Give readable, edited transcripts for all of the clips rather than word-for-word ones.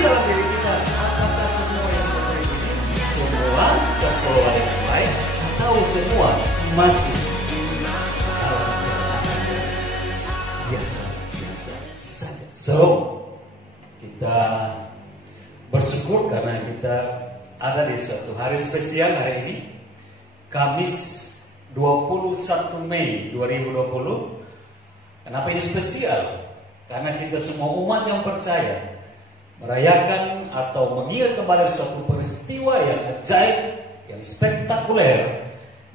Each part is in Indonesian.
dalam diri kita, apakah semua yang baik ini semua terkelola dengan baik atau semua masih biasa saja. So, kita bersyukur karena kita ada di suatu hari spesial hari ini, Kamis 21 Mei 2020. Kenapa ini spesial? Karena kita semua umat yang percaya merayakan atau mengingat kembali suatu peristiwa yang ajaib, yang spektakuler,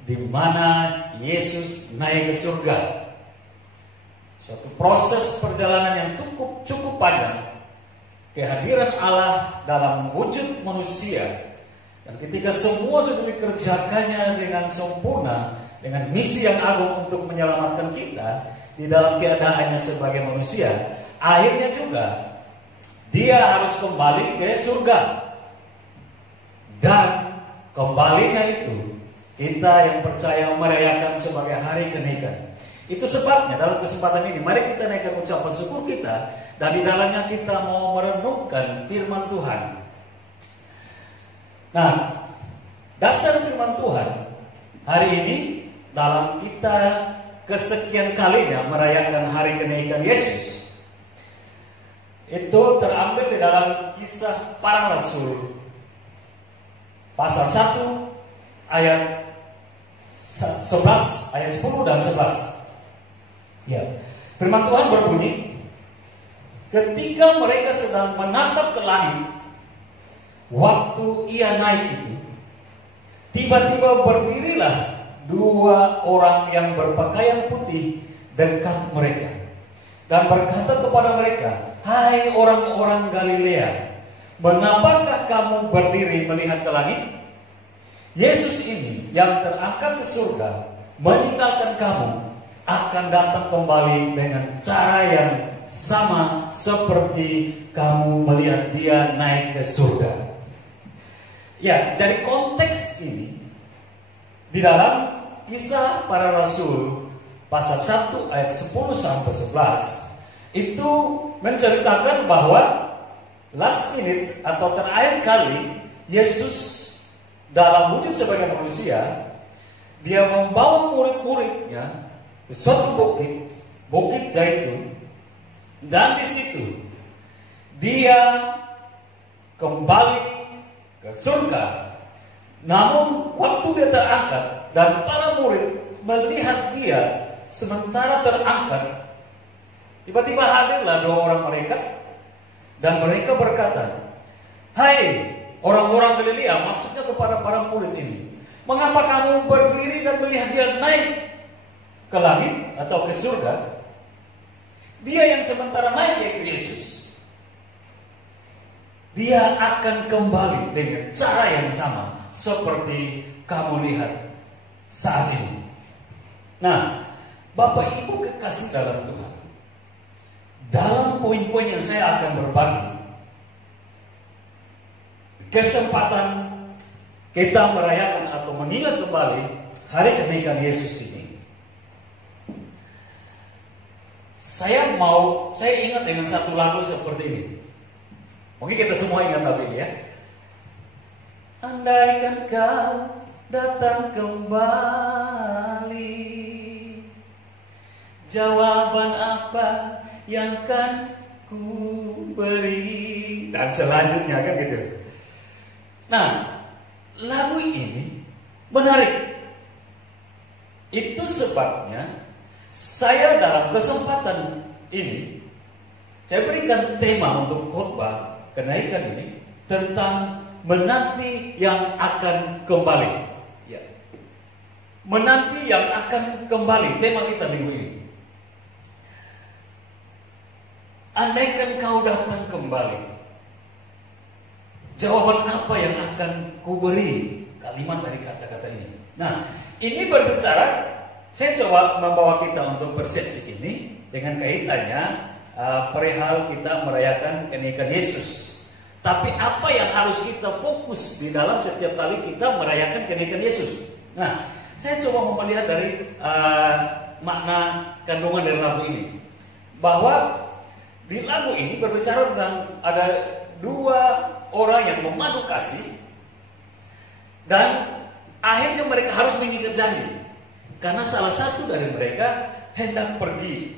di mana Yesus naik ke surga. Suatu proses perjalanan yang cukup panjang, kehadiran Allah dalam wujud manusia, dan ketika semua sudah dikerjakannya dengan sempurna, dengan misi yang agung untuk menyelamatkan kita di dalam keadaannya sebagai manusia, akhirnya juga dia harus kembali ke surga. Dan kembalinya itu kita yang percaya merayakan sebagai hari kenaikan. Itu sebabnya dalam kesempatan ini mari kita naikkan ucapan syukur kita, dan di dalamnya kita mau merenungkan firman Tuhan. Nah, dasar firman Tuhan hari ini dalam kita kesekian kalinya merayakan hari kenaikan Yesus, itu terambil di dalam Kisah Para Rasul pasal 1 ayat 11, ayat 10 dan 11. Ya, firman Tuhan berbunyi, ketika mereka sedang menatap ke langit waktu ia naik itu, tiba-tiba berdirilah dua orang yang berpakaian putih dekat mereka dan berkata kepada mereka, "Hai orang-orang Galilea, mengapakah kamu berdiri melihat ke langit? Yesus ini yang terangkat ke surga meninggalkan kamu akan datang kembali dengan cara yang sama seperti kamu melihat dia naik ke surga." Ya, dari konteks ini di dalam Kisah Para Rasul pasal 1 ayat 10 sampai 11 itu menceritakan bahwa last minute atau terakhir kali Yesus dalam wujud sebagai manusia, dia membawa murid-muridnya ke suatu bukit, Bukit Zaitun, dan di situ dia kembali ke surga. Namun waktu dia terangkat dan para murid melihat dia sementara terangkat, tiba-tiba hadirlah dua orang malaikat dan mereka berkata, "Hai orang-orang Galilea," maksudnya kepada para murid ini, "mengapa kamu berdiri dan melihat dia naik ke langit atau ke surga? Dia yang sementara naik yaitu Yesus, dia akan kembali dengan cara yang sama seperti kamu lihat saat ini." Nah, Bapak Ibu kekasih dalam Tuhan, dalam poin-poin yang saya akan berbagi, kesempatan kita merayakan atau mengingat kembali hari kenaikan Yesus ini, saya ingat dengan satu lagu seperti ini. Mungkin kita semua ingat lagu ini ya. Andaikan kau datang kembali, jawaban apa yang kan ku beri, dan selanjutnya kan gitu. Nah, lagu ini menarik. Itu sebabnya saya dalam kesempatan ini saya berikan tema untuk khotbah kenaikan ini tentang menanti yang akan kembali. Ya. Menanti yang akan kembali, tema kita minggu ini. Andaikan kau datang kembali, jawaban apa yang akan kuberi? Kalimat dari kata-kata ini. Nah, ini berbicara, saya coba membawa kita untuk persepsi ini dengan kaitannya perihal kita merayakan kenaikan Yesus. Tapi apa yang harus kita fokus di dalam setiap kali kita merayakan kenaikan Yesus? Nah, saya coba melihat dari makna kandungan dari lagu ini, bahwa di lagu ini berbicara tentang ada dua orang yang memadu kasih, dan akhirnya mereka harus mengikat janji karena salah satu dari mereka hendak pergi.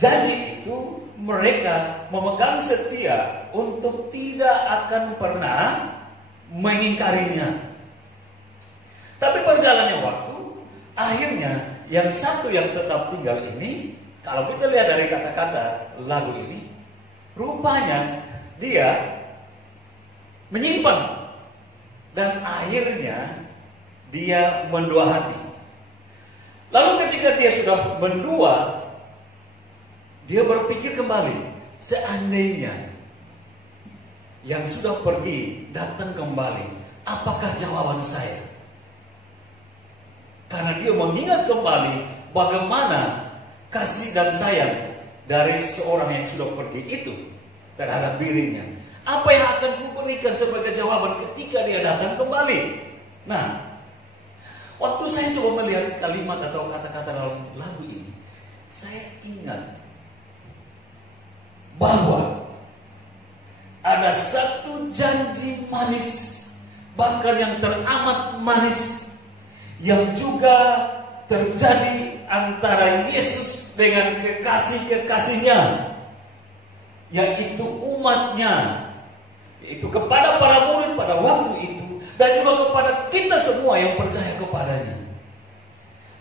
Janji itu mereka memegang setia untuk tidak akan pernah mengingkarinya. Tapi berjalannya waktu, akhirnya yang satu yang tetap tinggal ini, kalau kita lihat dari kata-kata lagu ini, rupanya dia menyimpan dan akhirnya dia mendua hati. Lalu ketika dia sudah mendua, dia berpikir kembali, seandainya yang sudah pergi datang kembali, apakah jawaban saya? Karena dia mengingat kembali bagaimana kasih dan sayang dari seorang yang sudah pergi itu terhadap dirinya. Apa yang akan kuberikan sebagai jawaban ketika dia datang kembali? Nah, waktu saya coba melihat kalimat atau kata-kata dalam lagu ini, saya ingat bahwa ada satu janji manis, bahkan yang teramat manis, yang juga terjadi antara Yesus dengan kekasih-kekasihnya, yaitu umatnya, yaitu kepada para murid pada waktu itu, dan juga kepada kita semua yang percaya kepadanya.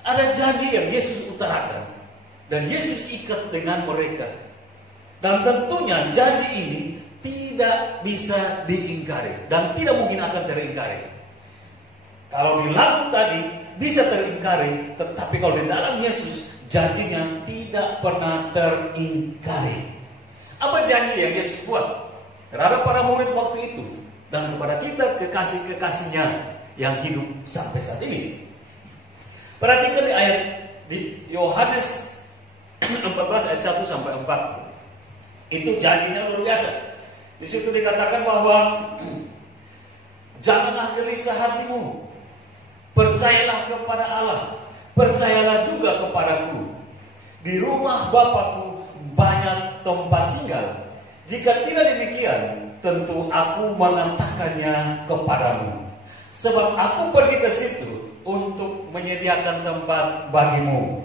Ada janji yang Yesus utarakan, dan Yesus ikat dengan mereka. Dan tentunya janji ini tidak bisa diingkari, dan tidak mungkin akan teringkari. Kalau di lagu tadi bisa teringkari, tetapi kalau di dalam Yesus, janjinya tidak pernah teringkari. Apa janji yang Yesus buat terhadap para murid waktu itu dan kepada kita kekasih-kekasihnya yang hidup sampai saat ini? Perhatikan di ayat di Yohanes 14 ayat 1 sampai 4. Itu janjinya luar biasa. Di situ dikatakan bahwa janganlah gelisah hatimu, percayalah kepada Allah, percayalah juga kepadaku. Di rumah Bapakku banyak tempat tinggal. Jika tidak demikian, tentu aku mengatakannya kepadamu. Sebab aku pergi ke situ untuk menyediakan tempat bagimu.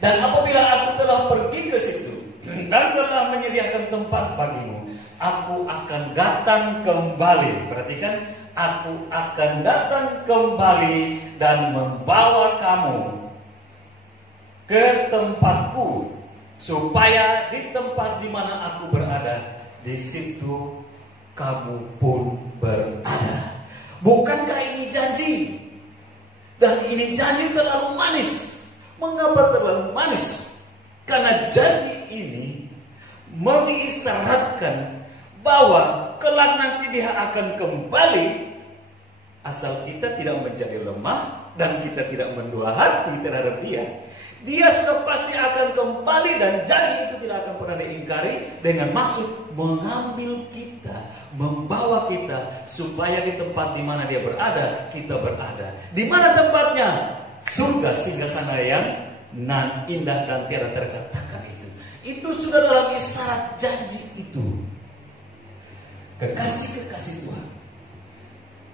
Dan apabila aku telah pergi ke situ dan telah menyediakan tempat bagimu, aku akan datang kembali. Perhatikan, aku akan datang kembali dan membawa kamu ke tempatku, supaya di tempat di mana aku berada, di situ kamu pun berada. Bukankah ini janji? Dan ini janji terlalu manis. Mengapa terlalu manis? Karena janji ini mengisyaratkan bahwa kelak nanti dia akan kembali, asal kita tidak menjadi lemah dan kita tidak mendua hati terhadap dia. Dia sudah pasti akan kembali, dan janji itu tidak akan pernah diingkari, dengan maksud mengambil kita, membawa kita supaya di tempat di mana dia berada, kita berada. Di mana tempatnya? Surga, singgasana yang nan indah dan tiada terkatakan itu. Itu sudah dalam isyarat janji itu. Kekasih-kekasih Tuhan.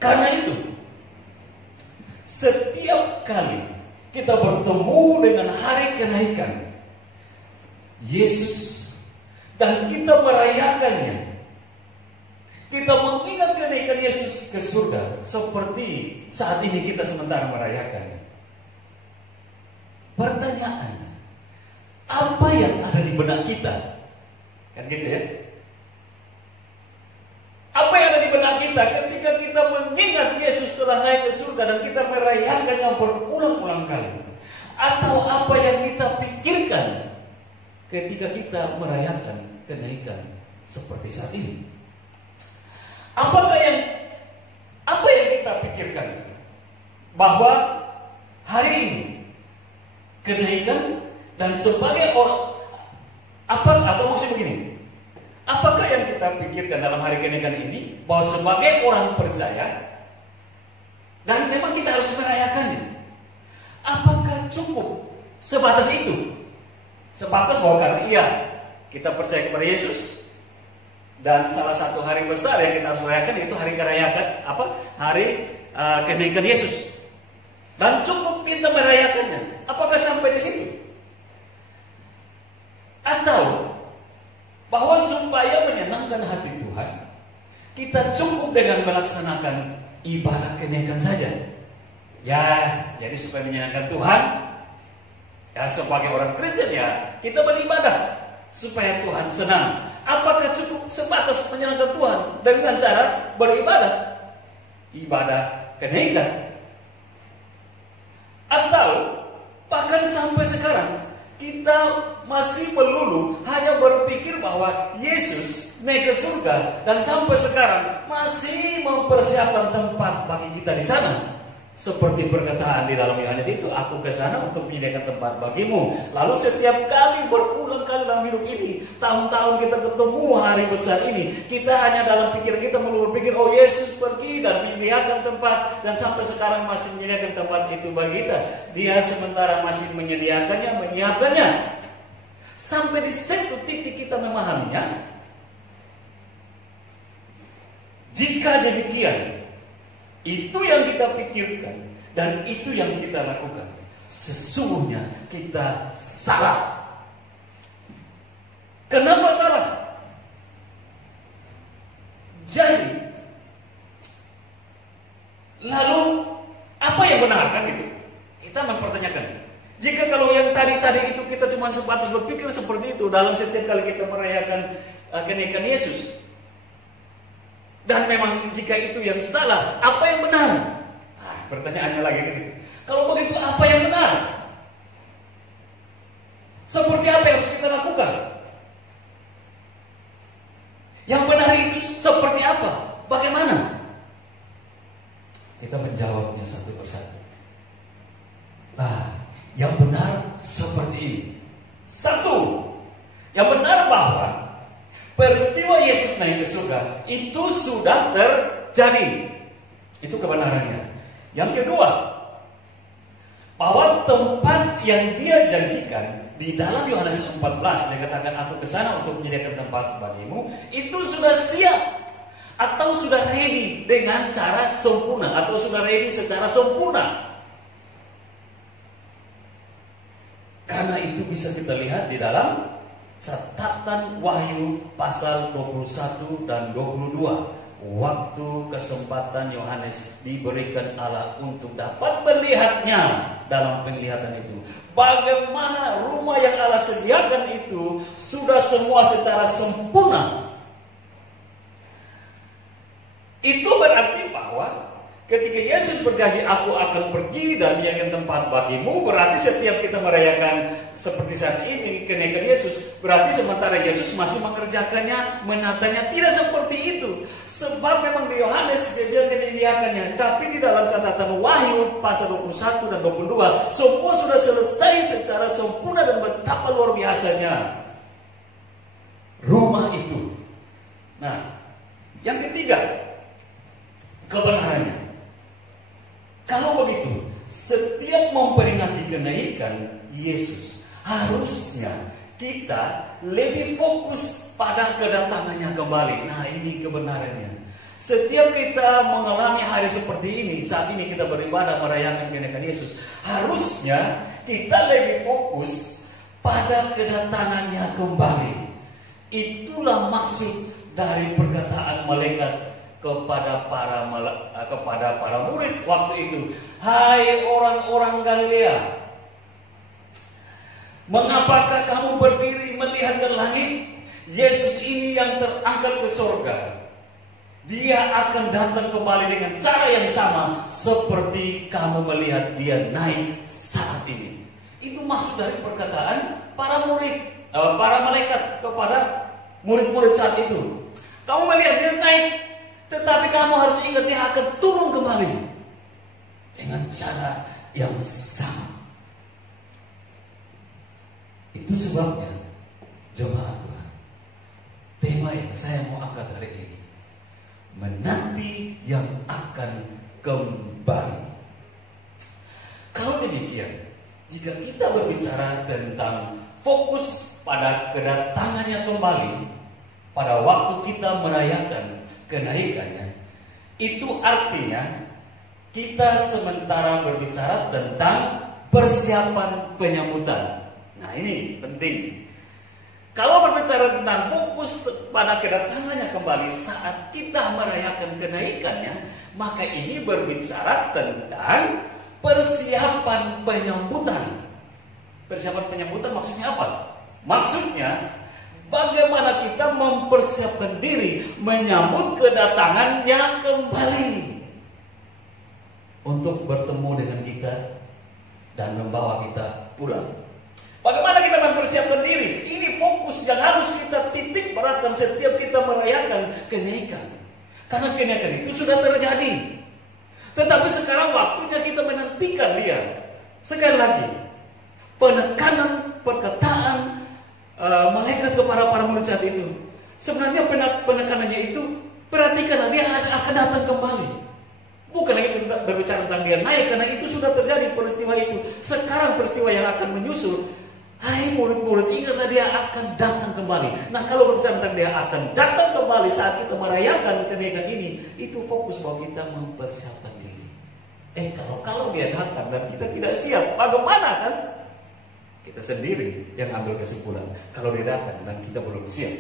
Karena itu, setiap kali kita bertemu dengan hari kenaikan Yesus dan kita merayakannya, kita mengingat kenaikan Yesus ke surga seperti saat ini kita sementara merayakannya. Pertanyaan, apa yang ada di benak kita? Kan gitu ya? Apa yang ada di benak kita ketika kita mengingat Yesus telah naik ke surga dan kita merayakannya berulang-ulang kali? Atau apa yang kita pikirkan ketika kita merayakan kenaikan seperti saat ini? Apa yang kita pikirkan? Bahwa hari ini kenaikan, dan sebagai orang atau maksud begini, apakah yang kita pikirkan dalam hari kenaikan ini bahwa sebagai orang percaya dan memang kita harus merayakannya? Apakah cukup sebatas itu? Sebatas bahwa karena kita percaya kepada Yesus, Dan salah satu hari besar yang kita harus rayakan itu hari kerayakan hari kenaikan Yesus. Dan cukup kita merayakannya. Apakah sampai di situ? Atau bahwa supaya menyenangkan hati Tuhan, kita cukup dengan melaksanakan ibadah kenaikan saja. Ya, jadi supaya menyenangkan Tuhan, ya sebagai orang Kristen ya kita beribadah supaya Tuhan senang. Apakah cukup sebatas menyenangkan Tuhan dengan cara beribadah? Ibadah kenaikan. Atau bahkan sampai sekarang kita masih melulu hanya berpikir bahwa Yesus naik ke surga dan sampai sekarang masih mempersiapkan tempat bagi kita di sana. Seperti perkataan di dalam Yohanes itu, aku ke sana untuk menyediakan tempat bagimu. Lalu setiap kali berulang kali dalam hidup ini, tahun-tahun kita ketemu hari besar ini, kita hanya dalam pikiran kita melulu berpikir, oh Yesus pergi dan menyediakan tempat, dan sampai sekarang masih menyediakan tempat itu bagi kita. Dia sementara masih menyediakannya, menyiapkannya. Sampai di satu titik kita memahaminya. Jika demikian, itu yang kita pikirkan dan itu yang kita lakukan, sesungguhnya kita salah. Kenapa salah? Jadi, lalu apa yang benar kan itu? Kita mempertanyakan. Jika kalau yang tadi itu kita cuma sebatas berpikir seperti itu dalam setiap kali kita merayakan kenaikan Yesus, dan memang jika itu yang salah, apa yang benar? Pertanyaannya lagi gitu. Kalau begitu, apa yang benar? Seperti apa yang harus kita lakukan? Yang benar itu seperti apa? Bagaimana? Kita menjawabnya satu persatu. Yang benar seperti ini. Satu, yang benar bahwa peristiwa Yesus naik ke surga itu sudah terjadi. Itu kebenarannya. Yang kedua, bahwa tempat yang dia janjikan di dalam Yohanes 14, dia katakan aku ke sana untuk menyediakan tempat bagimu, itu sudah siap atau sudah ready dengan cara sempurna atau sudah ready secara sempurna. Karena itu bisa kita lihat di dalam catatan Wahyu pasal 21 dan 22. Waktu kesempatan Yohanes diberikan Allah untuk dapat melihatnya dalam penglihatan itu. Bagaimana rumah yang Allah sediakan itu sudah semua secara sempurna. Itu berarti bahwa ketika Yesus berjanji aku akan pergi dan menyediakan tempat bagimu, berarti setiap kita merayakan seperti saat ini kenaikan Yesus, berarti sementara Yesus masih mengerjakannya, menatanya. Tidak seperti itu. Sebab memang di Yohanes dia bilang menyediakannya, tapi di dalam catatan Wahyu pasal 21 dan 22 semua sudah selesai secara sempurna dan betapa luar biasanya rumah itu. Nah, yang ketiga, kebenarannya. Kalau begitu, setiap memperingati kenaikan Yesus, harusnya kita lebih fokus pada kedatangannya kembali. Nah, ini kebenarannya. Setiap kita mengalami hari seperti ini, saat ini kita beribadah merayakan kenaikan Yesus, harusnya kita lebih fokus pada kedatangannya kembali. Itulah maksud dari perkataan malaikat kepada para murid waktu itu. Hai orang-orang Galilea, mengapakah kamu berdiri melihat ke langit? Yesus ini yang terangkat ke surga, dia akan datang kembali dengan cara yang sama seperti kamu melihat dia naik saat ini. Itu maksud dari perkataan para malaikat kepada murid-murid saat itu. Kamu melihat dia naik, tetapi kamu harus ingat dia akan turun kembali dengan cara yang sama. Itu sebabnya jemaat Tuhan, tema yang saya mau angkat hari ini, menanti yang akan kembali. Kalau demikian, jika kita berbicara tentang fokus pada kedatangannya kembali, pada waktu kita merayakan kenaikannya, itu artinya kita sementara berbicara tentang persiapan penyambutan. Nah, ini penting. Kalau berbicara tentang fokus pada kedatangannya kembali saat kita merayakan kenaikannya, maka ini berbicara tentang persiapan penyambutan. Persiapan penyambutan maksudnya apa? Maksudnya bagaimana kita mempersiapkan diri menyambut kedatangannya kembali untuk bertemu dengan kita dan membawa kita pulang. Bagaimana kita mempersiapkan diri? Ini fokus yang harus kita titik beratkan setiap kita merayakan kenaikan. Karena kenaikan itu sudah terjadi. Tetapi sekarang waktunya kita menantikan dia. Sekali lagi, penekanan, perkataan malaikat kepada para murid saat itu, sebenarnya penekanannya itu, perhatikanlah, dia akan datang kembali. Bukan lagi kita berbicara tentang dia naik, karena itu sudah terjadi peristiwa itu. Sekarang peristiwa yang akan menyusul, hai murid-murid, ingatlah dia akan datang kembali. Nah, kalau berbicara tentang dia akan datang kembali saat kita merayakan kenaikan ini, itu fokus bahwa kita mempersiapkan diri. Kalau dia datang dan kita tidak siap, bagaimana kan? Kita sendiri yang ambil kesimpulan. Kalau dia datang dan kita belum siap,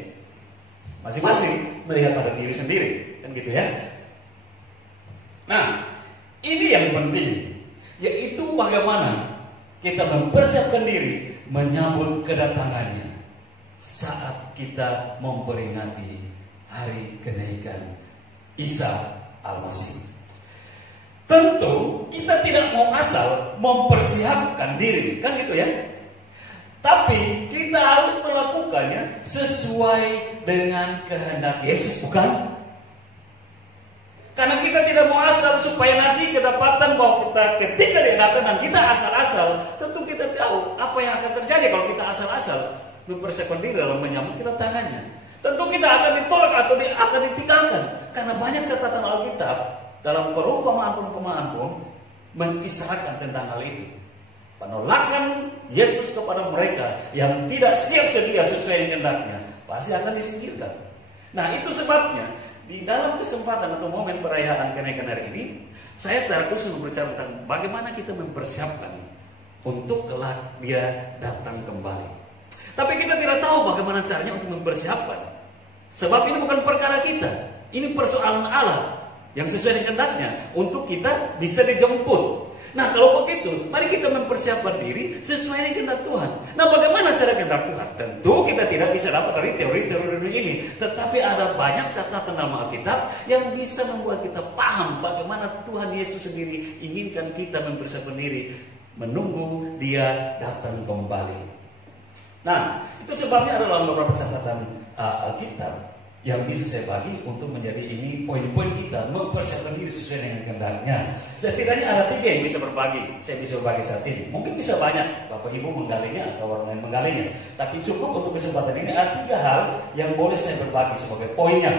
masing-masing melihat pada diri sendiri, kan gitu ya. Nah, ini yang penting, yaitu bagaimana kita mempersiapkan diri menyambut kedatangannya saat kita memperingati hari kenaikan Isa Al-Masih. Tentu kita tidak mau asal mempersiapkan diri, kan gitu ya. Tapi kita harus melakukannya sesuai dengan kehendak Yesus, bukan? Karena kita tidak mau asal supaya nanti kedapatan bahwa kita ketika dia datang dan kita asal-asal, tentu kita tahu apa yang akan terjadi kalau kita asal-asal mempersiapkan diri dalam menyambut kedatangannya. Tentu kita akan ditolak atau akan ditinggalkan. Karena banyak catatan Alkitab dalam perumpamaan-perumpamaan pun mengisyaratkan tentang hal itu. Penolakan Yesus kepada mereka yang tidak siap sedia sesuai kehendaknya pasti akan disingkirkan. Nah, itu sebabnya di dalam kesempatan atau momen perayaan kenaikan hari ini, saya secara khusus berbicara tentang bagaimana kita mempersiapkan untuk kelak dia datang kembali. Tapi kita tidak tahu bagaimana caranya untuk mempersiapkan. Sebab ini bukan perkara kita, ini persoalan Allah yang sesuai dengan kehendaknya untuk kita bisa dijemput. Nah, kalau begitu, mari kita mempersiapkan diri sesuai dengan kehendak Tuhan. Nah, bagaimana cara kehendak Tuhan? Tentu kita tidak bisa dapat dari teori-teori ini, tetapi ada banyak catatan dalam Alkitab yang bisa membuat kita paham bagaimana Tuhan Yesus sendiri inginkan kita mempersiapkan diri menunggu dia datang kembali. Nah, itu sebabnya ada dalam beberapa catatan Alkitab yang bisa saya bagi untuk menjadi ini poin-poin kita mempersiapkan diri sesuai dengan kehendaknya. Setidaknya ada 3 yang bisa berbagi. Saya bisa berbagi saat ini. Mungkin bisa banyak Bapak Ibu menggalinya atau orang lain menggalinya. Tapi cukup untuk kesempatan ini ada 3 hal yang boleh saya berbagi sebagai poinnya.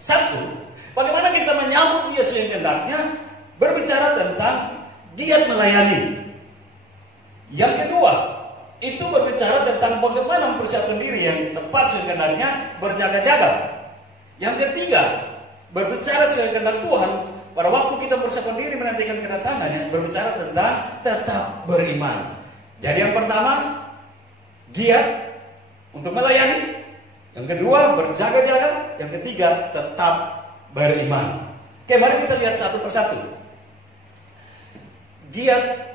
1, bagaimana kita menyambut dia sesuai kehendaknya, berbicara tentang giat melayani. Yang kedua, itu berbicara tentang bagaimana mempersiapkan diri yang tepat sesuai kehendaknya, berjaga-jaga. Yang ketiga, berbicara sesuai kehendak Tuhan pada waktu kita mempersiapkan diri menantikan kedatangannya, berbicara tentang tetap beriman. Jadi yang pertama, giat untuk melayani. Yang kedua, berjaga-jaga. Yang ketiga, tetap beriman. Oke, mari kita lihat satu persatu. Giat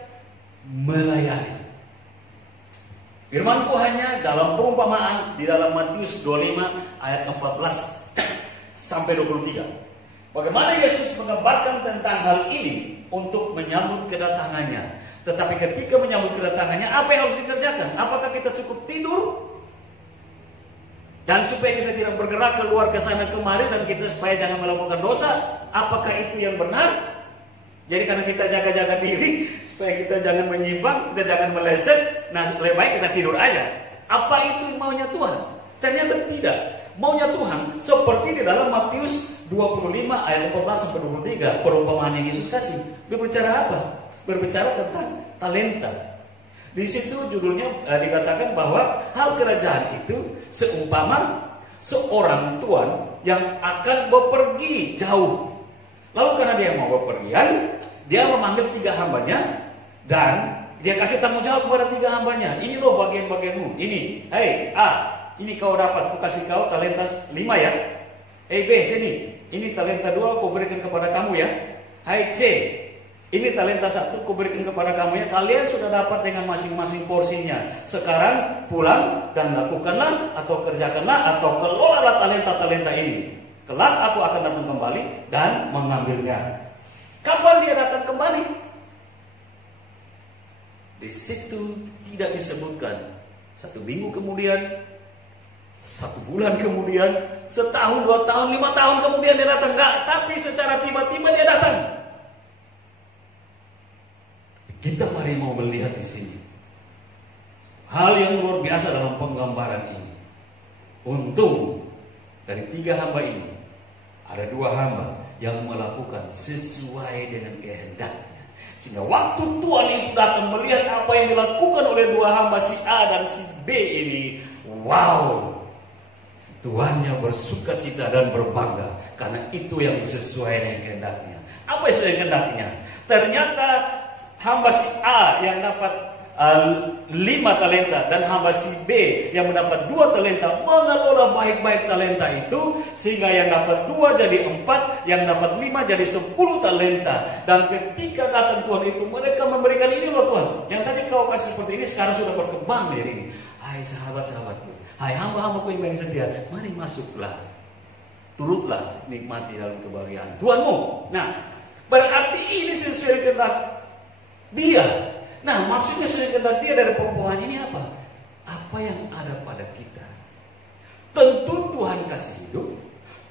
melayani. Firman Tuhannya dalam perumpamaan di dalam Matius 25 ayat 14 sampai 23. Bagaimana Yesus menggambarkan tentang hal ini untuk menyambut kedatangannya. Tetapi ketika menyambut kedatangannya, apa yang harus dikerjakan? Apakah kita cukup tidur? Dan supaya kita tidak bergerak keluar ke sana kemari dan kita supaya jangan melakukan dosa, apakah itu yang benar? Jadi karena kita jaga-jaga diri supaya kita jangan menyimpang, kita jangan meleset, nah lebih baik kita tidur aja. Apa itu maunya Tuhan? Ternyata tidak. Maunya Tuhan seperti di dalam Matius 25 ayat 14 sampai 23, perumpamaan yang Yesus kasih. Berbicara apa? Berbicara tentang talenta. Di situ judulnya dikatakan bahwa hal kerajaan itu seumpama seorang tuan yang akan bepergi jauh. Lalu karena dia mau bepergian, dia memanggil 3 hambanya dan dia kasih tanggung jawab kepada 3 hambanya. Ini loh bagian-bagianmu. Ini, hei A, ini kau dapat, aku kasih kau talenta 5 ya. B, sini, ini talenta 2 aku berikan kepada kamu ya. Hai C, ini talenta 1 aku berikan kepada kamu ya. Kalian sudah dapat dengan masing-masing porsinya. Sekarang pulang dan lakukanlah atau kerjakanlah atau kelolalah talenta-talenta ini. Kelak aku akan datang kembali dan mengambilnya. Kapan dia datang kembali? Di situ tidak disebutkan 1 minggu kemudian, 1 bulan kemudian, 1 tahun, 2 tahun, 5 tahun kemudian dia datang. Enggak, tapi secara tiba-tiba dia datang. Kita mari mau melihat di sini hal yang luar biasa dalam penggambaran ini. Untung dari 3 hamba ini ada 2 hamba yang melakukan sesuai dengan kehendaknya. Sehingga waktu Tuhan itu datang melihat apa yang dilakukan oleh 2 hamba si A dan si B ini, wow, Tuhannya bersuka cita dan berbangga karena itu yang sesuai dengan kehendaknya. Apa yang sesuai dengan kehendaknya? Ternyata hamba si A yang dapat 5 talenta dan hamba si B yang mendapat 2 talenta mengelola baik-baik talenta itu, sehingga yang dapat 2 jadi 4, yang dapat 5 jadi 10 talenta. Dan ketika datang Tuhan itu, mereka memberikan ini loh Tuhan, yang tadi kau kasih seperti ini sekarang sudah berkembang jadi ini. Hai sahabat-sahabatku, hai hamba-hambaku yang baik setia, mari masuklah, turutlah nikmati dalam kebahagiaan Tuhanmu. Nah, berarti ini sesuai kehendak Dia. Nah, maksudnya sesuai kehendak Dia dari perumpamaan ini apa? Apa yang ada pada kita. Tentu Tuhan kasih hidup,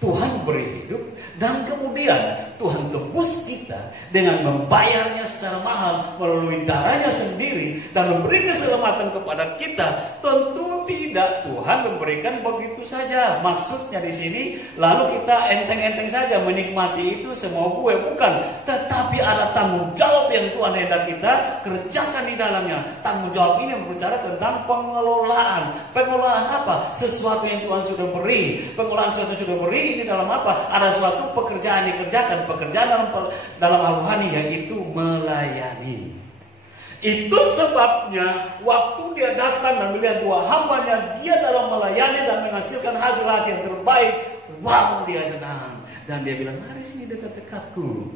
Tuhan beri hidup, dan kemudian Tuhan tebus kita dengan membayarnya secara mahal melalui darahnya sendiri dan memberi keselamatan kepada kita. Tentu tidak Tuhan memberikan begitu saja. Maksudnya di sini lalu kita enteng-enteng saja menikmati itu semua gue, bukan. Tetapi ada tanggung jawab yang Tuhan hendak kita kerjakan di dalamnya. Tanggung jawab ini berbicara tentang pengelolaan. Pengelolaan apa? Sesuatu yang Tuhan sudah beri. Pengelolaan sesuatu yang sudah beri ini dalam apa? Ada suatu pekerjaan dikerjakan, pekerjaan dalam hal rohani, yaitu melayani. Itu sebabnya waktu dia datang dan melihat 2 hambanya, dia dalam melayani dan menghasilkan hasil-hasil yang terbaik. Wow, dia senang dan dia bilang, mari sini dekat-dekatku.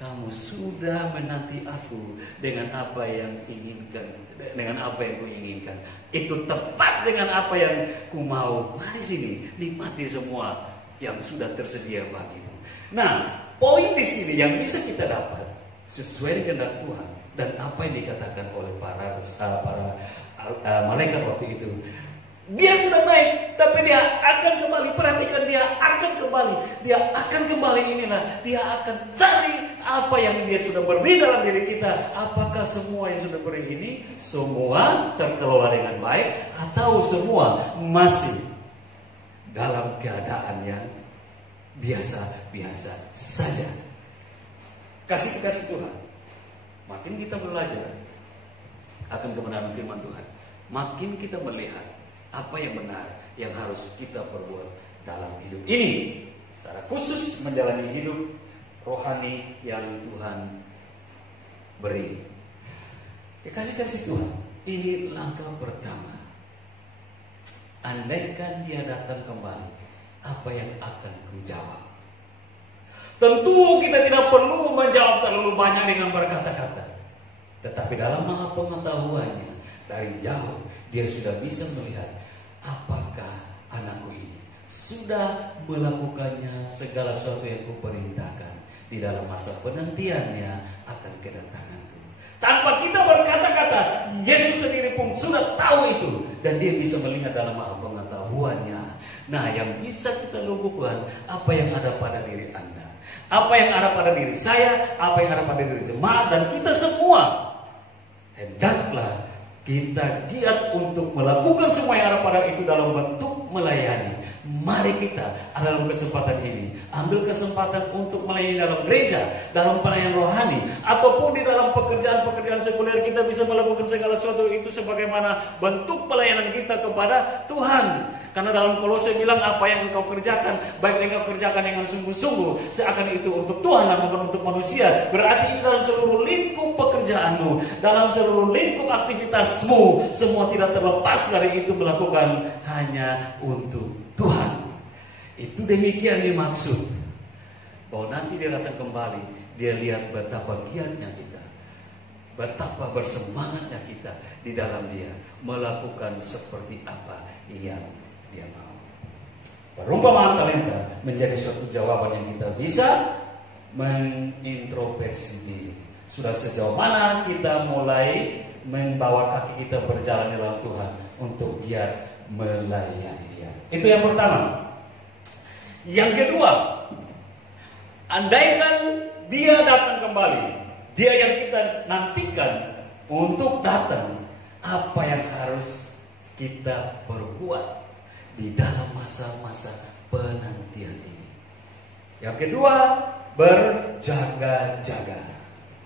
Kamu sudah menanti aku dengan apa yang inginkan, dengan apa yang kuinginkan. Itu tepat dengan apa yang ku mau. Mari sini, nikmati semua yang sudah tersedia bagimu. Nah, poin di sini yang bisa kita dapat sesuai dengan kehendak Tuhan dan apa yang dikatakan oleh para malaikat waktu itu. Dia sudah naik, tapi dia akan kembali. Perhatikan, dia akan kembali. Dia akan kembali inilah. Dia akan cari apa yang dia sudah beri dalam diri kita. Apakah semua yang sudah beri ini semua terkelola dengan baik, atau semua masih dalam keadaan yang biasa-biasa saja. Kasih Tuhan, makin kita belajar akan kebenaran firman Tuhan, makin kita melihat apa yang benar yang harus kita perbuat dalam hidup ini, secara khusus menjalani hidup rohani yang Tuhan beri. Kasih Tuhan, ini langkah pertama. Andaikan dia datang kembali, apa yang akan kujawab? Tentu kita tidak perlu menjawab terlalu banyak dengan berkata-kata, tetapi dalam maha pengetahuannya dari jauh dia sudah bisa melihat apakah anakku ini sudah melakukannya segala sesuatu yang kuperintahkan di dalam masa penantiannya akan kedatanganku. Tanpa kita berkata-kata, Yesus sendiri pun sudah tahu itu, dan dia bisa melihat dalam maha pengetahuannya. Nah, yang bisa kita lakukan apa yang ada pada diri Anda, apa yang ada pada diri saya, apa yang ada pada diri jemaat dan kita semua. Hendaklah kita giat untuk melakukan semua yang ada pada itu dalam bentuk melayani. Mari kita dalam kesempatan ini ambil kesempatan untuk melayani dalam gereja, dalam pelayanan rohani, ataupun di dalam pekerjaan-pekerjaan sekuler. Kita bisa melakukan segala sesuatu itu sebagaimana bentuk pelayanan kita kepada Tuhan. Karena dalam Kolose bilang, apa yang engkau kerjakan, baik engkau kerjakan dengan sungguh-sungguh, seakan itu untuk Tuhan dan bukan untuk manusia. Berarti ini dalam seluruh lingkup pekerjaanmu, dalam seluruh lingkup aktivitasmu, semua tidak terlepas dari itu melakukan hanya untuk Tuhan. Itu demikian dimaksud, bahwa nanti dia datang kembali, dia lihat betapa giatnya kita, betapa bersemangatnya kita di dalam dia, melakukan seperti apa yang dia mau. Perumpamaan talenta menjadi suatu jawaban yang kita bisa mengintrospeksi diri. Sudah sejauh mana kita mulai membawa kaki kita berjalan dalam Tuhan untuk giat melayani Dia. Itu yang pertama. Yang kedua, andaikan Dia datang kembali, Dia yang kita nantikan untuk datang, apa yang harus kita perbuat di dalam masa-masa penantian ini? Yang kedua, berjaga-jaga.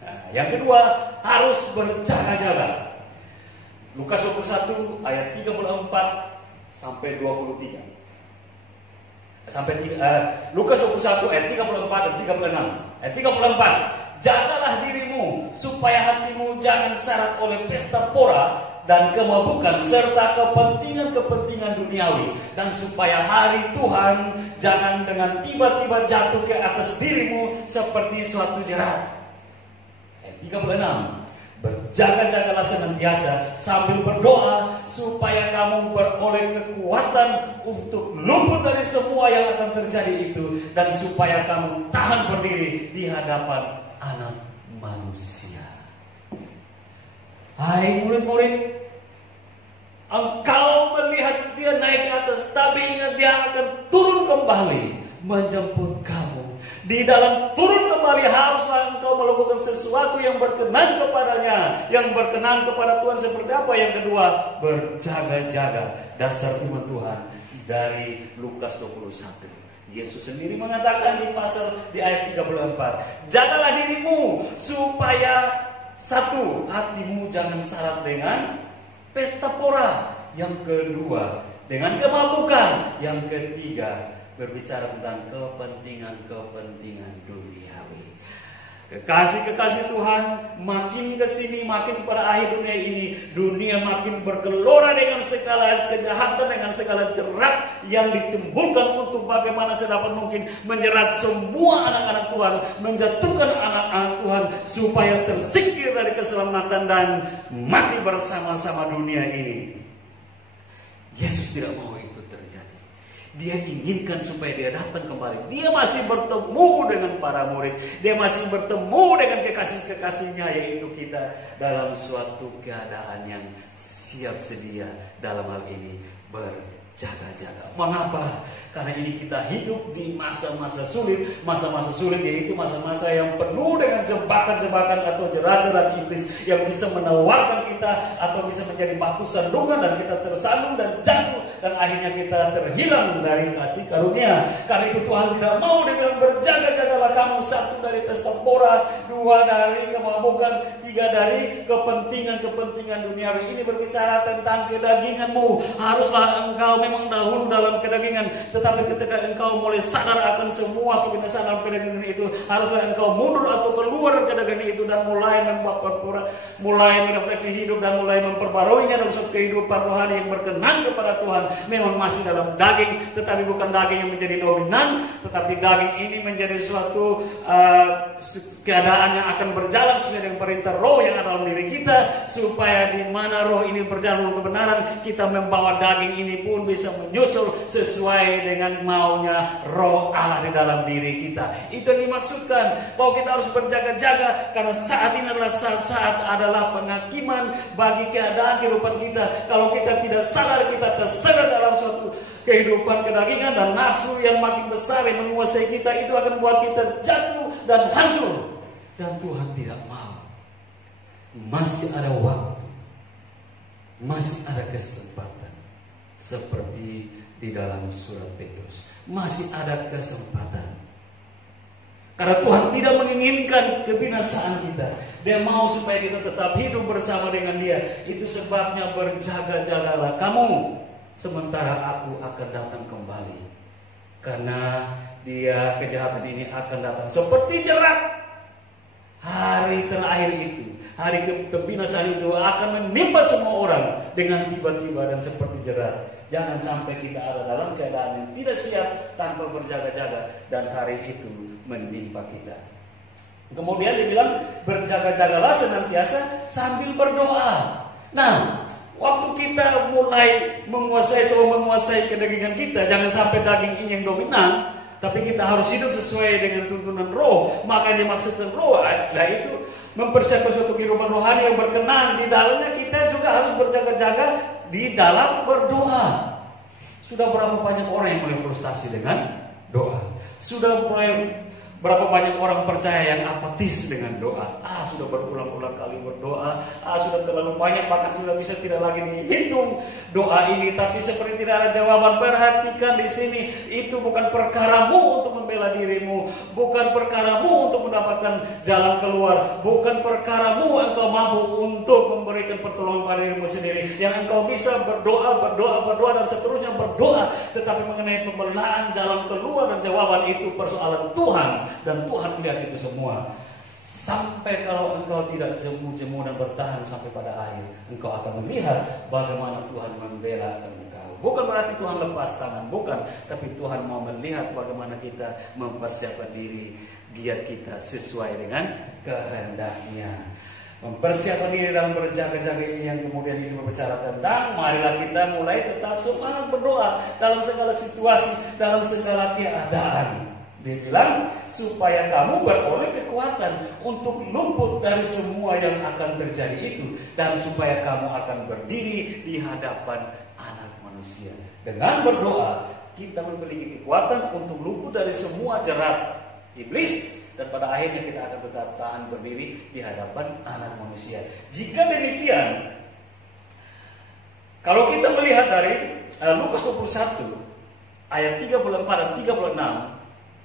Nah, yang kedua, harus berjaga-jaga. Lukas 21 ayat 34 sampai 23. Lukas 21 ayat 34 dan 36. Ayat 34. Jagalah dirimu supaya hatimu jangan syarat oleh pesta pora dan kemabukan serta kepentingan-kepentingan duniawi, dan supaya hari Tuhan jangan dengan tiba-tiba jatuh ke atas dirimu seperti suatu jerat. Ayat 36. Berjaga-jagalah senantiasa sambil berdoa supaya kamu beroleh kekuatan untuk luput dari semua yang akan terjadi itu, dan supaya kamu tahan berdiri di hadapan Anak Manusia. Hai murid-murid, engkau melihat Dia naik ke atas, tapi ingat Dia akan turun kembali menjemput kamu. Di dalam turun kembali haruslah engkau melakukan sesuatu yang berkenan kepadanya, yang berkenan kepada Tuhan. Seperti apa? Yang kedua, berjaga-jaga. Dasar firman Tuhan dari Lukas 21. Yesus sendiri mengatakan di ayat 34, jagalah dirimu supaya satu, hatimu jangan syarat dengan pesta pora. Yang kedua, dengan kemabukan. Yang ketiga, berbicara tentang kepentingan-kepentingan duniawi. Kekasih-kekasih Tuhan, makin kesini, makin pada akhir dunia ini, dunia makin bergelora dengan segala kejahatan, dengan segala jerat yang ditimbulkan untuk bagaimana sedapat mungkin menjerat semua anak-anak Tuhan, menjatuhkan anak-anak Tuhan supaya tersingkir dari keselamatan dan mati bersama-sama dunia ini. Yesus tidak mau itu terjadi. Dia inginkan supaya Dia datang kembali. Dia masih bertemu dengan para murid. Dia masih bertemu dengan kekasih-kekasihnya, yaitu kita, dalam suatu keadaan yang siap sedia dalam hal ini berjaga-jaga. Mengapa? Karena ini kita hidup di masa-masa sulit. Masa-masa sulit yaitu masa-masa yang penuh dengan jebakan-jebakan atau jerat-jerat iblis yang bisa menawarkan kita atau bisa menjadi batu sandungan, dan kita tersandung dan jatuh, dan akhirnya kita terhilang dari kasih karunia. Karena itu Tuhan tidak mau. Dia bilang, berjaga-jagalah kamu, satu dari pesta pora, dua dari kemabukan, tiga dari kepentingan-kepentingan duniawi. Ini berbicara tentang kedaginganmu. Haruslah engkau memang dahulu dalam kedagingan, tetapi ketika engkau mulai sadar akan semua kebinasaan dalam kedagingan itu, haruslah engkau mundur atau keluar dari kedagingan itu dan mulai mulai merefleksi hidup dan mulai memperbaruinya dalam suatu kehidupan rohani yang berkenan kepada Tuhan. Memang masih dalam daging, tetapi bukan daging yang menjadi dominan, tetapi daging ini menjadi suatu keadaan yang akan berjalan sesuai dengan perintah roh yang ada dalam diri kita, supaya di mana roh ini berjalan dalam kebenaran, kita membawa daging ini pun bisa menyusul sesuai dengan maunya roh Allah di dalam diri kita. Itu yang dimaksudkan, bahwa kita harus berjaga-jaga, karena saat ini adalah saat adalah penghakiman bagi keadaan kehidupan kita. Kalau kita tidak sadar, kita terseret dalam suatu kehidupan kedagingan dan nafsu yang makin besar yang menguasai kita, itu akan membuat kita jatuh dan hancur. Dan Tuhan tidak mau. Masih ada waktu, masih ada kesempatan, seperti di dalam surat Petrus. Masih ada kesempatan. Karena Tuhan tidak menginginkan kebinasaan kita. Dia mau supaya kita tetap hidup bersama dengan Dia. Itu sebabnya berjaga-jagalah kamu, sementara aku akan datang kembali. Karena Dia, kejahatan ini akan datang seperti jerat. Hari terakhir itu, hari kebinasaan itu akan menimpa semua orang dengan tiba-tiba dan seperti jerat. Jangan sampai kita ada dalam keadaan yang tidak siap tanpa berjaga-jaga dan hari itu menimpa kita. Kemudian dibilang berjaga-jagalah senantiasa sambil berdoa. Nah, waktu kita mulai coba menguasai kedagingan kita, jangan sampai daging ini yang dominan, tapi kita harus hidup sesuai dengan tuntunan roh. Maka yang dimaksudkan roh, nah itu mempersiapkan suatu kehidupan rohani yang berkenan. Di dalamnya kita juga harus berjaga-jaga di dalam berdoa. Sudah berapa banyak orang yang mulai frustasi dengan doa? Sudah mulai berapa banyak orang percaya yang apatis dengan doa? Sudah berulang-ulang kali berdoa. Sudah terlalu banyak, bahkan sudah bisa tidak lagi dihitung doa ini. Tapi seperti tidak ada jawaban. Perhatikan di sini, itu bukan perkaramu untuk membela dirimu, bukan perkaramu untuk mendapatkan jalan keluar, bukan perkaramu engkau mampu untuk memberikan pertolongan pada dirimu sendiri. Yang engkau bisa berdoa dan seterusnya berdoa, tetapi mengenai pembelaan jalan keluar dan jawaban itu persoalan Tuhan. Dan Tuhan melihat itu semua. Sampai kalau engkau tidak jemu-jemu dan bertahan sampai pada akhir, engkau akan melihat bagaimana Tuhan membela engkau. Bukan berarti Tuhan lepas tangan, bukan. Tapi Tuhan mau melihat bagaimana kita mempersiapkan diri, giat kita sesuai dengan kehendaknya. Mempersiapkan diri dalam berjaga-jaga ini yang kemudian ini berbicara tentang marilah kita mulai tetap semangat berdoa dalam segala situasi, dalam segala keadaan. Dia bilang supaya kamu beroleh kekuatan untuk luput dari semua yang akan terjadi itu, dan supaya kamu akan berdiri di hadapan Anak Manusia. Dengan berdoa kita memiliki kekuatan untuk luput dari semua jerat iblis, dan pada akhirnya kita akan tetap tahan berdiri di hadapan Anak Manusia. Jika demikian, kalau kita melihat dari Lukas 21 ayat 34 dan 36,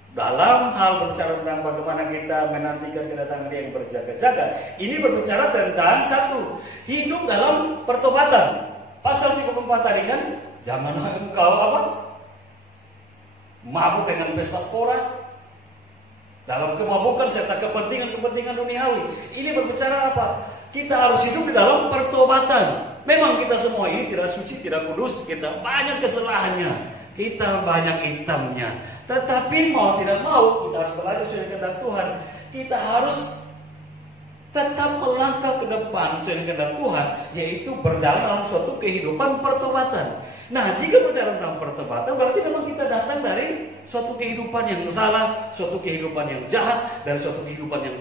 dalam hal berbicara tentang bagaimana kita menantikan kedatangan Dia yang berjaga-jaga, ini berbicara tentang satu, hidup dalam pertobatan. Pasal 34 tadi kan, janganlah engkau mabuk dengan pesta pora, dalam kemabukan serta kepentingan duniawi. Ini berbicara apa? Kita harus hidup di dalam pertobatan. Memang kita semua ini tidak suci, tidak kudus, kita banyak kesalahannya, kita banyak hitamnya. Tetapi mau tidak mau, kita harus belajar sesuai kehendak Tuhan. Kita harus tetap melangkah ke depan sesuai kehendak Tuhan, yaitu berjalan dalam suatu kehidupan pertobatan. Nah, jika berjalan dalam pertobatan, berarti memang kita datang dari suatu kehidupan yang salah, suatu kehidupan yang jahat, dan suatu kehidupan yang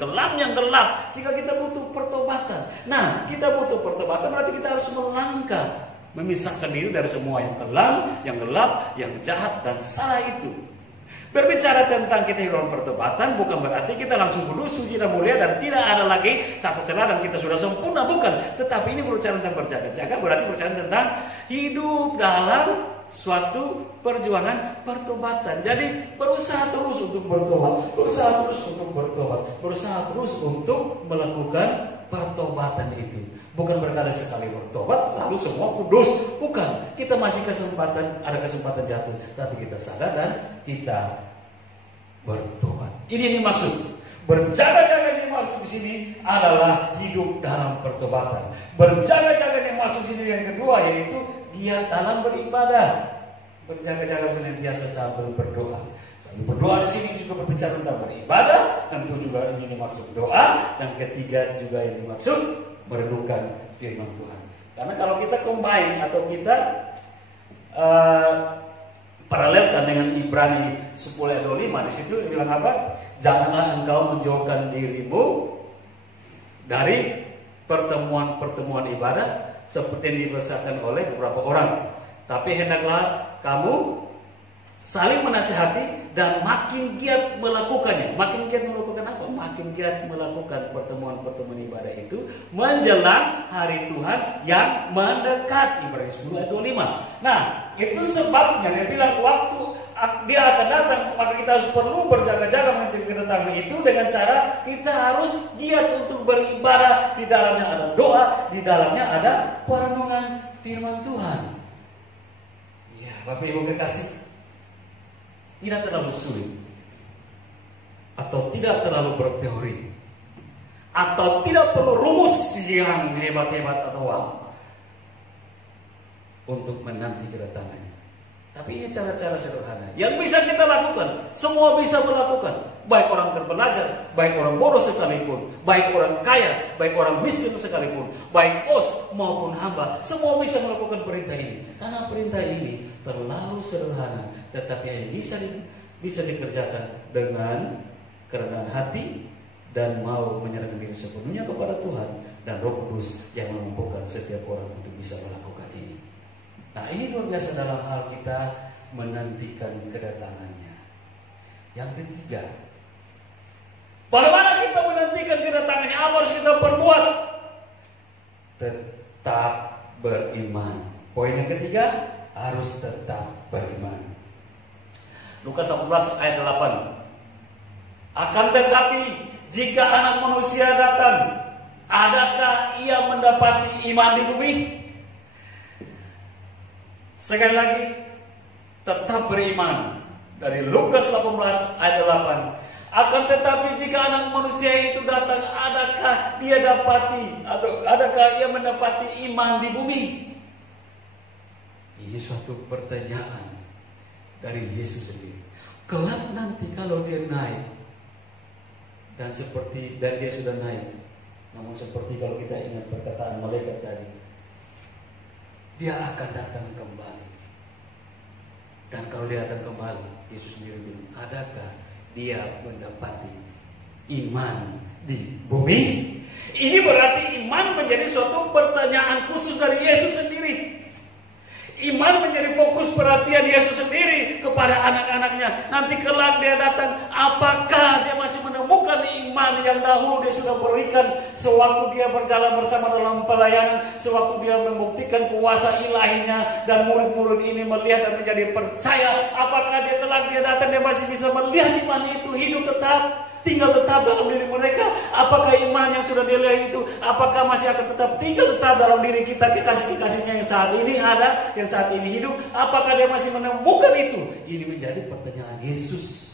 gelap, sehingga kita butuh pertobatan. Nah, kita butuh pertobatan, berarti kita harus melangkah, memisahkan diri dari semua yang kelam, yang gelap, yang jahat, dan salah itu. Berbicara tentang kita hidup pertobatan bukan berarti kita langsung kudus, suci dan mulia dan tidak ada lagi cacat celah dan kita sudah sempurna, bukan. Tetapi ini berbicara tentang berjaga-jaga, berarti berbicara tentang hidup dalam suatu perjuangan pertobatan. Jadi berusaha terus untuk bertobat, berusaha terus untuk melakukan pertobatan itu. Bukan berkali sekali bertobat lalu semua kudus, bukan. Kita masih ada kesempatan jatuh, tapi kita sadar dan kita bertobat. Ini maksud berjaga-jaga. Ini maksud di sini adalah hidup dalam pertobatan. Berjaga-jaga yang maksud di sini yang kedua, yaitu giat dalam beribadah. Berjaga-jaga senantiasa sambil berdoa. Berdoa di sini juga berbicara tentang beribadah, tentu juga ini dimaksud doa, dan ketiga juga yang dimaksud merenungkan firman Tuhan. Karena kalau kita combine atau kita paralelkan dengan Ibrani 10 ayat 25, di situ dibilang apa? Janganlah engkau menjauhkan dirimu dari pertemuan-pertemuan ibadah seperti yang dibiasakan oleh beberapa orang, tapi hendaklah kamu saling menasihati dan makin giat melakukannya. Makin giat melakukan apa? Makin giat melakukan pertemuan-pertemuan ibadah itu menjelang hari Tuhan yang mendekat. Ibrani 10 ayat 25. Nah, itu sebabnya dia bilang waktu dia akan datang, maka kita harus perlu berjaga-jaga menanti kedatangan itu dengan cara kita harus giat untuk beribadah. Di dalamnya ada doa, di dalamnya ada perenungan firman Tuhan. Ya, Bapak Ibu kekasih, tidak terlalu sulit, atau tidak terlalu berteori, atau tidak perlu rumus yang hebat-hebat atau wow untuk menanti kedatangannya. Tapi ini cara-cara sederhana yang bisa kita lakukan. Semua bisa melakukan, baik orang terbelajar, baik orang bodoh sekalipun, baik orang kaya, baik orang miskin sekalipun, baik bos maupun hamba, semua bisa melakukan perintah ini. Karena perintah ini terlalu sederhana, tetapi yang bisa dikerjakan dengan kerendahan hati dan mau menyerahkan diri sepenuhnya kepada Tuhan dan Roh Kudus yang memampukan setiap orang untuk bisa melakukan ini. Nah, ini luar biasa dalam hal kita menantikan kedatangannya. Yang ketiga, bagaimana kita menantikan kedatangannya? Apa harus kita perbuat? Tetap beriman. Poin yang ketiga, harus tetap beriman. Lukas 18 ayat 8. Akan tetapi jika Anak Manusia datang, adakah ia mendapati iman di bumi? Sekali lagi, tetap beriman. Dari Lukas 18 ayat 8. Akan tetapi jika Anak Manusia itu datang, adakah dia dapati, atau adakah ia mendapati iman di bumi? Ini suatu pertanyaan dari Yesus sendiri. Kelak nanti kalau dia naik, dan dia sudah naik, namun seperti kalau kita ingat perkataan malaikat tadi, dia akan datang kembali. Dan kalau dia datang kembali, Yesus sendiri bilang, adakah dia mendapati iman di bumi? Ini berarti iman menjadi suatu pertanyaan khusus dari Yesus sendiri. Iman menjadi fokus perhatian Yesus sendiri kepada anak-anaknya. Nanti kelak dia datang, apakah dia masih menemukan iman yang dahulu dia sudah berikan sewaktu dia berjalan bersama dalam pelayanan, sewaktu dia membuktikan kuasa ilahinya dan murid-murid ini melihat dan menjadi percaya. Apakah dia kelak dia datang, dia masih bisa melihat iman itu hidup tetap, tinggal tetap dalam diri mereka? Apakah iman yang sudah dilihat itu, apakah masih akan tinggal tetap dalam diri kita, kekasih-kekasihnya yang saat ini ada, yang saat ini hidup? Apakah dia masih menemukan itu? Ini menjadi pertanyaan Yesus.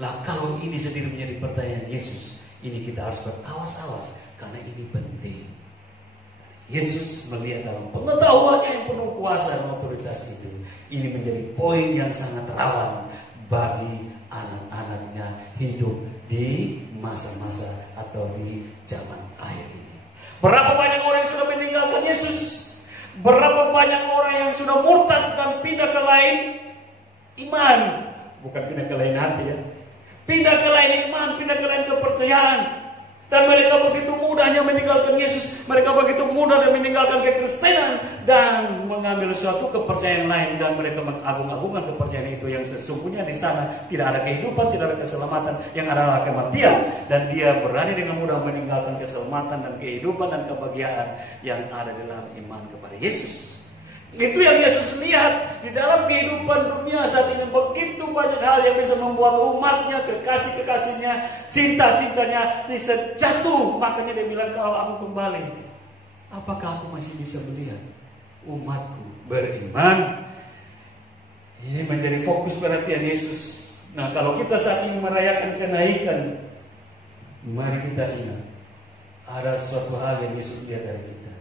Lah, kalau ini sendiri menjadi pertanyaan Yesus, ini kita harus berawas-awas, karena ini penting. Yesus melihat dalam pengetahuannya yang penuh kuasa dan otoritas itu. Ini menjadi poin yang sangat rawan bagi anak-anaknya hidup di masa-masa atau di zaman akhir ini. Berapa banyak orang yang sudah meninggalkan Yesus? Berapa banyak orang yang sudah murtad dan pindah ke lain iman? Bukan pindah ke lain hati ya. Pindah ke lain iman, pindah ke lain kepercayaan. Dan mereka begitu mudahnya meninggalkan Yesus. Mereka begitu mudah dan meninggalkan kekristenan dan mengambil suatu kepercayaan lain, dan mereka mengagung-agungkan kepercayaan itu yang sesungguhnya di sana tidak ada kehidupan, tidak ada keselamatan, yang adalah kematian. Dan dia berani dengan mudah meninggalkan keselamatan dan kehidupan dan kebahagiaan yang ada dalam iman kepada Yesus. Itu yang Yesus lihat di dalam kehidupan dunia saat ini. Begitu banyak hal yang bisa membuat umatnya, kekasih-kekasihnya, cinta-cintanya bisa jatuh. Makanya dia bilang, kalau aku kembali, apakah aku masih bisa melihat umatku beriman? Ini menjadi fokus perhatian Yesus. Nah, kalau kita saat ini merayakan kenaikan, mari kita ingat, ada suatu hal yang Yesus lihat dari kita.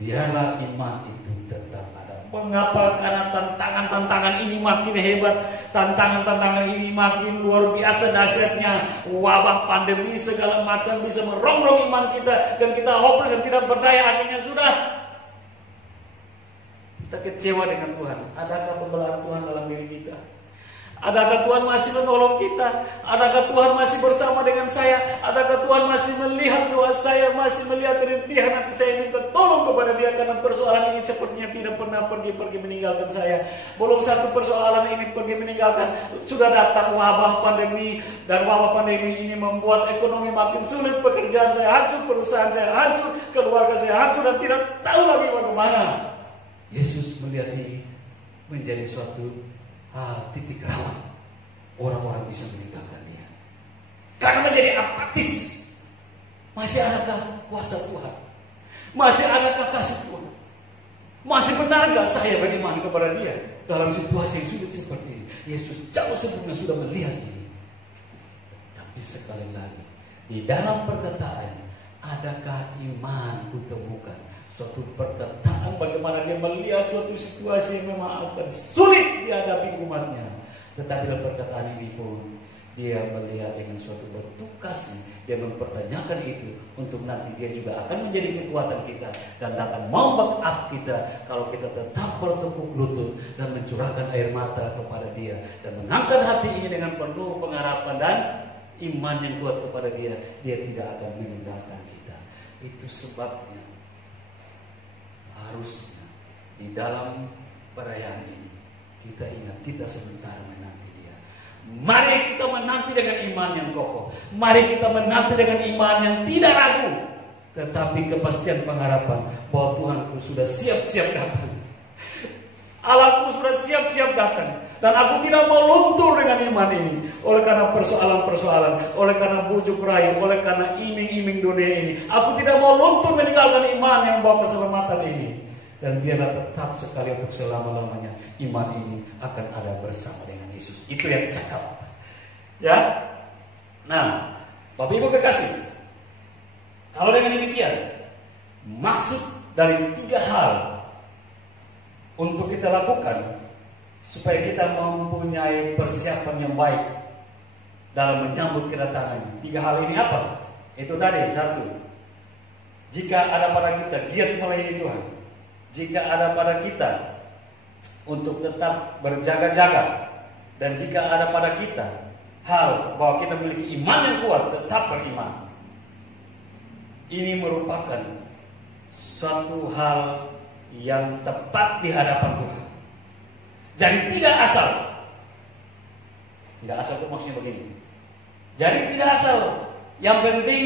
Biarlah iman itu tetap ada. Mengapa? Karena tantangan-tantangan ini makin hebat, tantangan-tantangan ini makin luar biasa dahsyatnya. Wabah, pandemi, segala macam bisa merongrong iman kita, dan kita hopeless dan tidak berdaya. Akhirnya sudah kita kecewa dengan Tuhan. Adakah pembelaan Tuhan dalam diri kita? Adakah Tuhan masih menolong kita? Adakah Tuhan masih bersama dengan saya? Adakah Tuhan masih melihat doa saya, masih melihat rintihan hati saya minta tolong kepada Dia, karena persoalan ini sepertinya tidak pernah pergi meninggalkan saya. Belum satu persoalan ini pergi meninggalkan. Sudah datang wabah pandemi, dan wabah pandemi ini membuat ekonomi makin sulit, pekerjaan saya hancur, perusahaan saya hancur, keluarga saya hancur, dan tidak tahu lagi bagaimana. Yesus melihat ini menjadi suatu titik rawan orang-orang bisa meninggalkan Dia karena menjadi apatis. Masih adakah kuasa Tuhan? Masih adakah kasih Tuhan? Masih benar gak saya beriman kepada Dia dalam situasi yang sulit seperti ini? Yesus jauh sebelumnya sudah melihat ini. Tapi sekali lagi, di dalam perkataan, adakah iman kutemukan suatu perkataan bagaimana Dia melihat suatu situasi yang memang akan sulit dihadapi umatnya. Tetapi dalam perkataan ini pun Dia melihat dengan suatu bentuk kasih. Dia mempertanyakan itu untuk nanti Dia juga akan menjadi kekuatan kita dan akan membackup kita kalau kita tetap bertekuk lutut dan mencurahkan air mata kepada Dia dan mengangkat hati ini dengan penuh pengharapan dan iman yang kuat kepada Dia. Dia tidak akan meninggalkan kita. Itu sebabnya harusnya di dalam perayaan ini kita ingat, kita sebentar menanti Dia. Mari kita menanti dengan iman yang kokoh. Mari kita menanti dengan iman yang tidak ragu, tetapi kepastian pengharapan bahwa Tuhanku sudah siap-siap datang. Allahku sudah siap-siap datang. Dan aku tidak mau luntur dengan iman ini. Oleh karena persoalan-persoalan, oleh karena bujuk rayu, oleh karena iming-iming dunia ini, aku tidak mau luntur meninggalkan iman yang membawa keselamatan ini. Dan biarlah tetap sekali untuk selama-lamanya iman ini akan ada bersama dengan Yesus. Itu yang cakap. Ya. Nah, Bapak Ibu kekasih, kalau dengan demikian, maksud dari 3 hal untuk kita lakukan supaya kita mempunyai persiapan yang baik dalam menyambut kedatangan. 3 hal ini apa? Itu tadi, 1. Jika ada pada kita giat melayani Tuhan, jika ada pada kita untuk tetap berjaga-jaga, dan jika ada pada kita hal bahwa kita memiliki iman yang kuat, tetap beriman. Ini merupakan suatu hal yang tepat di hadapan Tuhan. Jadi tidak asal. Tidak asal itu maksudnya begini. Jadi tidak asal. Yang penting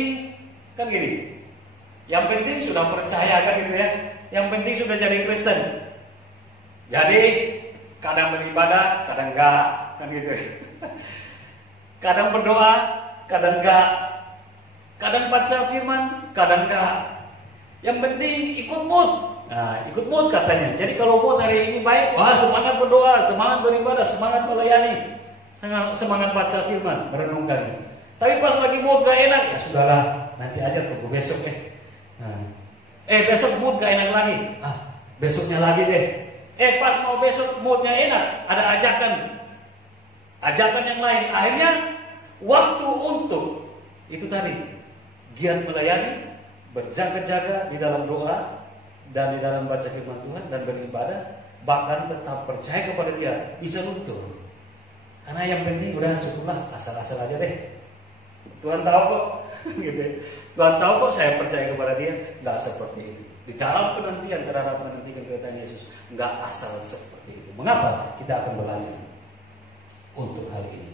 kan gini. Yang penting sudah percaya kan gitu ya. Yang penting sudah jadi Kristen. Jadi kadang beribadah, kadang enggak kan gitu. Kadang berdoa, kadang enggak. Kadang baca firman, kadang enggak. Yang penting ikut mood. Nah, ikut mood katanya. Jadi kalau mood hari ini baik, wah semangat berdoa, semangat beribadah, semangat melayani, semangat baca firman, merenungkan. Tapi pas lagi mood gak enak, ya sudahlah, nanti aja tunggu besok Nah, besok mood gak enak lagi, besoknya lagi deh. Pas mau besok moodnya enak, ada ajakan yang lain. Akhirnya waktu untuk itu tadi giat melayani, berjaga-jaga di dalam doa dan di dalam baca firman Tuhan dan beribadah, bahkan tetap percaya kepada Dia, bisa luntur. Karena yang penting udah cukuplah, asal-asal aja deh. Tuhan tahu kok, gitu. Tuhan tahu kok saya percaya kepada Dia. Nggak seperti itu. Di dalam penantian terhadap menantikan kedatangan Yesus, nggak asal seperti itu. Mengapa? Kita akan belajar untuk hal ini.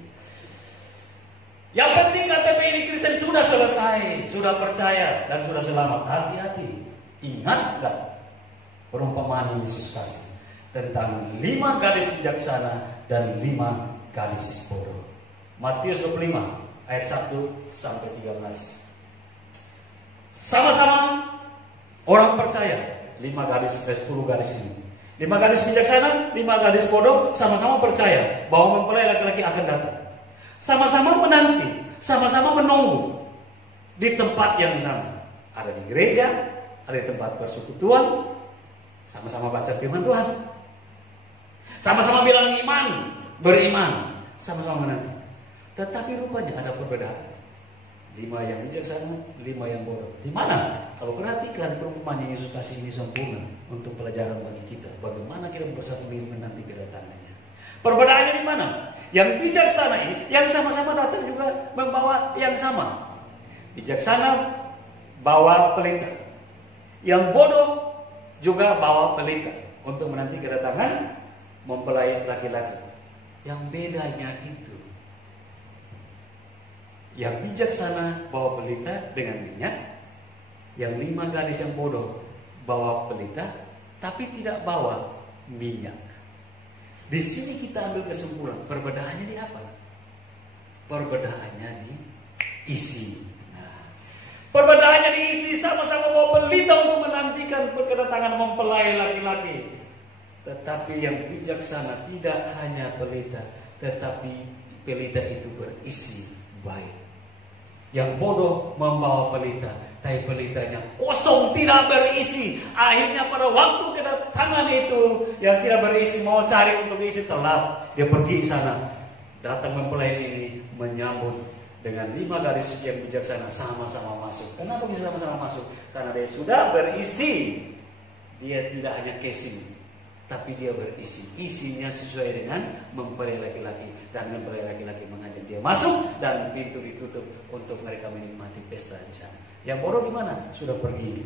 Yang penting KTP ini Kristen sudah selesai, sudah percaya dan sudah selamat. Hati-hati. Ingat gak perumpamaan Yesus kasih tentang 5 gadis bijaksana dan 5 gadis bodoh? Matius 25 ayat 1 sampai 13. Sama-sama orang percaya, 5 gadis, 10 gadis ini. 5 gadis bijaksana, 5 gadis bodoh sama-sama percaya bahwa mempelai laki-laki akan datang. Sama-sama menanti, sama-sama menunggu di tempat yang sama. Ada di gereja, ada di tempat persekutuan, sama-sama baca firman Tuhan, sama-sama bilang iman, beriman, sama-sama menanti. Tetapi rupanya ada perbedaan. 5 yang bijaksana, 5 yang bodoh. Di mana? Kalau perhatikan perumpamaan yang Yesus kasih ini sempurna untuk pelajaran bagi kita. Bagaimana kita bersatu diri menanti kedatangannya. Perbedaannya di mana? Yang bijaksana ini, yang sama-sama datang juga membawa yang sama. Bijaksana bawa pelita. Yang bodoh juga bawa pelita untuk menanti kedatangan mempelai laki-laki. Yang bedanya itu, yang bijaksana bawa pelita dengan minyak, yang 5 gadis yang bodoh bawa pelita tapi tidak bawa minyak. Di sini kita ambil kesimpulan, perbedaannya di apa? Perbedaannya di isi. Nah, perbedaannya di isi, sama-sama bawa pelita untuk menantikan kedatangan mempelai laki-laki. Tetapi yang bijaksana tidak hanya pelita, tetapi pelita itu berisi baik. Yang bodoh membawa pelita, tapi pelitanya kosong, tidak berisi. Akhirnya pada waktu kedatangan itu yang tidak berisi, mau cari untuk isi, telat. Dia pergi sana. Datang mempelai ini menyambut dengan 5 gadis yang bijaksana, sama-sama masuk. Kenapa bisa sama-sama masuk? Karena dia sudah berisi. Dia tidak hanya casing, tapi dia berisi. Isinya sesuai dengan mempelai laki-laki. Dan mempelai laki-laki mengajak dia masuk, dan pintu ditutup untuk mereka menikmati pesta di sana. Yang bodoh di mana? Sudah pergi,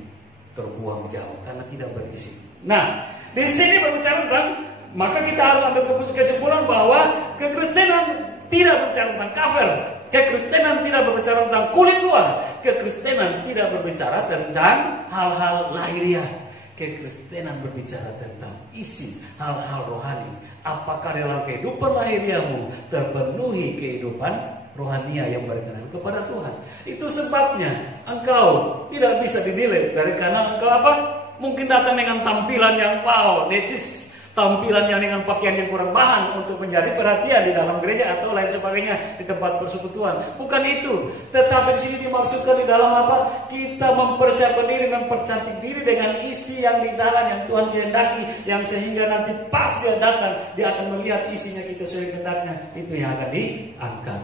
terbuang jauh karena tidak berisi. Nah, di sini berbicara tentang, maka kita harus ambil kesimpulan bahwa kekristenan tidak berbicara tentang kafir. Kekristenan tidak berbicara tentang kulit luar. Kekristenan tidak berbicara tentang hal-hal lahiriah. Kekristenan berbicara tentang isi, hal-hal rohani. Apakah dalam kehidupan lahiriahmu terpenuhi kehidupan rohania yang berkenan kepada Tuhan? Itu sebabnya engkau tidak bisa dinilai dari karena engkau apa? Mungkin datang dengan tampilan yang wow, necis, tampilan yang dengan pakaian yang kurang bahan untuk menjadi perhatian di dalam gereja atau lain sebagainya di tempat persekutuan. Bukan itu, tetapi di sini dimaksudkan di dalam apa? Kita mempersiapkan diri, mempercantik diri dengan isi yang di dalam yang Tuhan kehendaki, yang sehingga nanti pas dia datang, dia akan melihat isinya kita sesuai kehendaknya. Itu yang akan diangkat.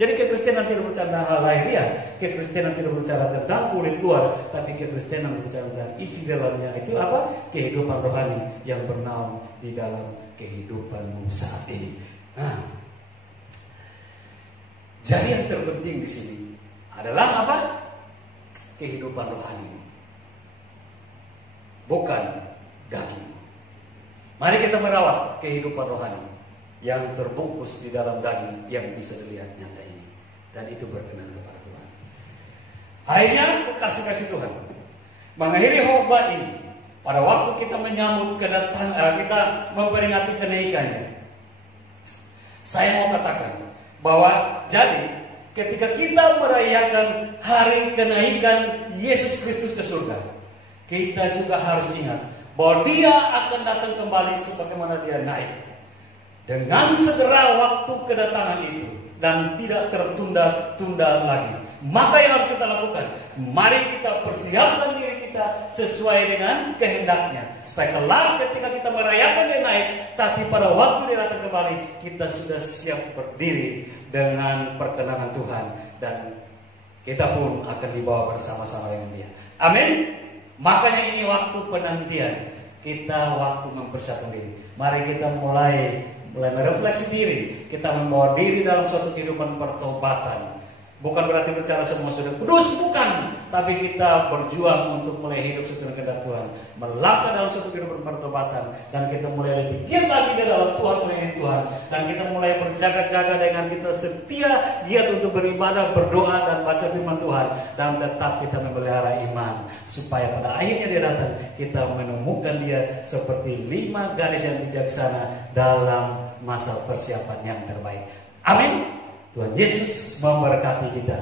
Jadi kekristenan tidak berbicara tentang hal lahiriah, kekristenan tidak berbicara tentang kulit luar, tapi kekristenan berbicara tentang isi dalamnya. Itu apa? Kehidupan rohani yang bernaung di dalam kehidupanmu saat ini. Nah, jadi yang terpenting di sini adalah apa? Kehidupan rohani, bukan daging. Mari kita merawat kehidupan rohani yang terbungkus di dalam daging yang bisa dilihat nyata ini. Dan itu berkenan kepada Tuhan. Akhirnya kasih Tuhan mengakhiri khotbah ini. Pada waktu kita menyambut kedatangan, kita memperingati kenaikannya. Saya mau katakan bahwa jadi ketika kita merayakan hari kenaikan Yesus Kristus ke surga, kita juga harus ingat bahwa Dia akan datang kembali sebagaimana Dia naik. Dengan segera waktu kedatangan itu dan tidak tertunda-tunda lagi. Maka yang harus kita lakukan, mari kita persiapkan diri kita sesuai dengan kehendaknya. Supaya kelak ketika kita merayakan Dia naik, tapi pada waktu Dia datang kembali, kita sudah siap berdiri dengan perkenanan Tuhan. Dan kita pun akan dibawa bersama-sama dengan Dia. Amin. Makanya ini waktu penantian. Kita waktu mempersiapkan diri. Mari kita mulai merefleksi diri. Kita membawa diri dalam suatu kehidupan pertobatan. Bukan berarti bicara semua sudah kudus, bukan. Tapi kita berjuang untuk mulai hidup sesuai kehendak Tuhan, melangkah dalam suatu kehidupan pertobatan, dan kita mulai lebih giat lagi di dalam Tuhan, melayani Tuhan, dan kita mulai berjaga-jaga dengan kita setia, giat untuk beribadah, berdoa, dan baca firman Tuhan, dan tetap kita memelihara iman, supaya pada akhirnya Dia datang, kita menemukan Dia seperti 5 gadis yang bijaksana dalam masa persiapan yang terbaik. Amin. Tuhan Yesus memberkati kita.